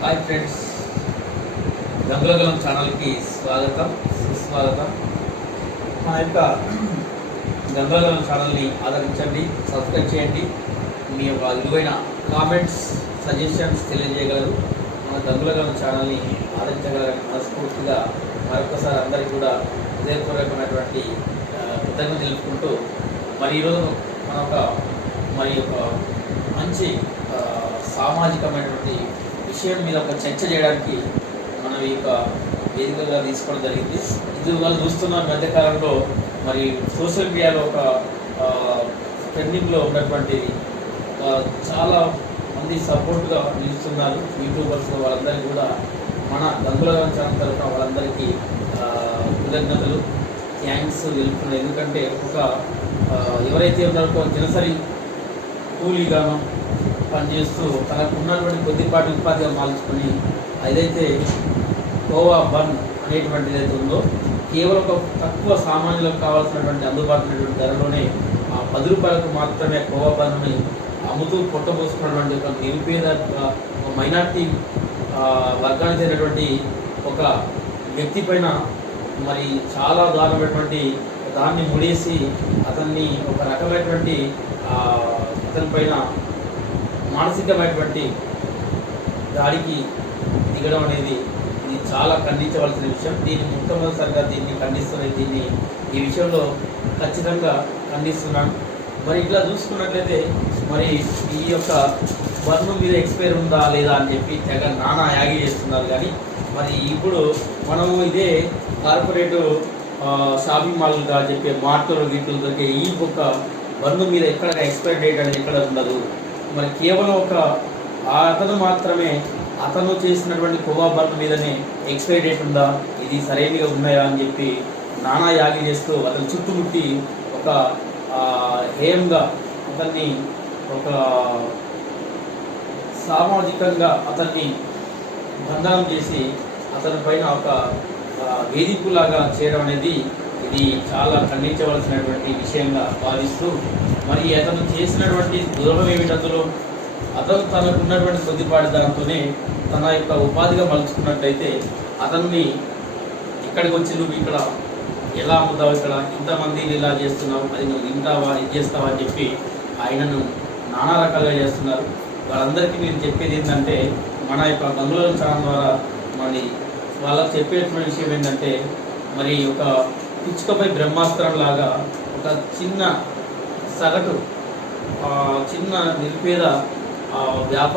Hi friends, గంగులగలం ఛానల్కి స్వాగతం సుస్వాగతం. మా యొక్క గంగులగలం ఛానల్ని ఆదరించండి, సబ్స్క్రైబ్ చేయండి. మీ యొక్క విలువైన కామెంట్స్, సజెషన్స్ తెలియజేయగలరు. మన గంగులగలం ఛానల్ని ఆదరించగలరని మనస్ఫూర్తిగా మరొకసారి అందరికీ కూడా హృదయపూర్వకమైనటువంటి కృతజ్ఞతలు తెలుపుకుంటూ, మరి ఈరోజు మన ఒక మంచి సామాజికమైనటువంటి విషయం మీద ఒక చర్చ చేయడానికి మనం ఈ యొక్క వేదికగా తీసుకోవడం జరిగింది. ఇది వాళ్ళు చూస్తున్న మధ్యకాలంలో మరి సోషల్ మీడియాలో ఒక ట్రెండింగ్లో ఉన్నటువంటి చాలా మంది సపోర్ట్గా నిలుస్తున్నారు యూట్యూబర్స్. వాళ్ళందరికీ కూడా మన గంగులగలం ఛానల్ తరఫున వాళ్ళందరికీ కృతజ్ఞతలు, థ్యాంక్స్ తెలుపుతున్నాను. ఎందుకంటే ఎవరైతే ఉన్నారో దినసరి కూలీగాను పనిచేస్తూ తనకు ఉన్నటువంటి కొద్దిపాటి ఉపాధిగా మార్చుకొని ఏదైతే కోవా బన్ అనేటువంటిది అయితే ఉందో, కేవలం ఒక తక్కువ సామాన్యులకు కావాల్సినటువంటి అందుబాటులోటువంటి ధరలోనే ఆ 10 రూపాయలకు మాత్రమే కోవా బన్ని అమ్ముతూ పొట్టబోసుకున్నటువంటి ఒక నిరుపేద ఒక మైనార్టీ వర్గానికి చెందినటువంటి ఒక వ్యక్తి పైన మరి చాలా దారుణమైనటువంటి దాన్ని ముడేసి అతన్ని ఒక రకమైనటువంటి అతని పైన మానసికమైనటువంటి దాడికి దిగడం అనేది ఇది చాలా ఖండించవలసిన విషయం. దీన్ని మొట్టమొదటిసారిగా ఖండిస్తున్నది. ఈ విషయంలో ఖచ్చితంగా ఖండిస్తున్నాను. మరి ఇట్లా చూసుకున్నట్లయితే మరి ఈ యొక్క బన్ను మీద ఎక్స్పైర్ ఉందా లేదా అని చెప్పి తెగ నానా యాగి చేస్తున్నారు. కానీ మరి ఇప్పుడు మనము ఇదే కార్పొరేటు షాపింగ్ మాల్గా చెప్పే మార్టులు వీటిలో దొరికే ఈ ఒక బన్ను మీద ఎక్కడ ఎక్స్పైర్ డేట్ అనేది ఎక్కడ ఉండదు. మరి కేవలం అతను మాత్రమే అతను చేసినటువంటి కోవా బన్ను మీదనే ఎక్స్పైరీ డేట్ ఉందా, ఇది సరైనగా ఉన్నాయా అని చెప్పి నానా యాగి చేస్తూ అతను చుట్టుముట్టి ఒక హేయంగా అతన్ని ఒక సామాజికంగా అతన్ని బంధనం చేసి అతని పైన ఒక వేధింపులాగా చేయడం అనేది ఇది చాలా ఖండించవలసినటువంటి విషయంగా భావిస్తూ, మరి అతను చేసినటువంటి దూరం ఏమిటందులో అతను తనకు ఉన్నటువంటి కొద్దిపాటి దాంతోనే తన యొక్క ఉపాధిగా మలుచుకున్నట్లయితే అతన్ని ఇక్కడికి వచ్చి నువ్వు ఇక్కడ ఎలా అమ్ముతావు, ఇక్కడ ఇంతమందిని ఇలా చేస్తున్నావు, అది నువ్వు తింటావా, ఇది చేస్తావా అని చెప్పి ఆయనను నానా రకాలుగా చేస్తున్నారు. వాళ్ళందరికీ నేను చెప్పేది ఏంటంటే, మన యొక్క గంగులగలం ఛానల్ ద్వారా మరి వాళ్ళకి చెప్పేటువంటి విషయం ఏంటంటే, మరి ఒక పిచ్చుకపై బ్రహ్మాస్త్రం లాగా ఒక చిన్న సగటు చిన్న నిరుపేద వ్యాపార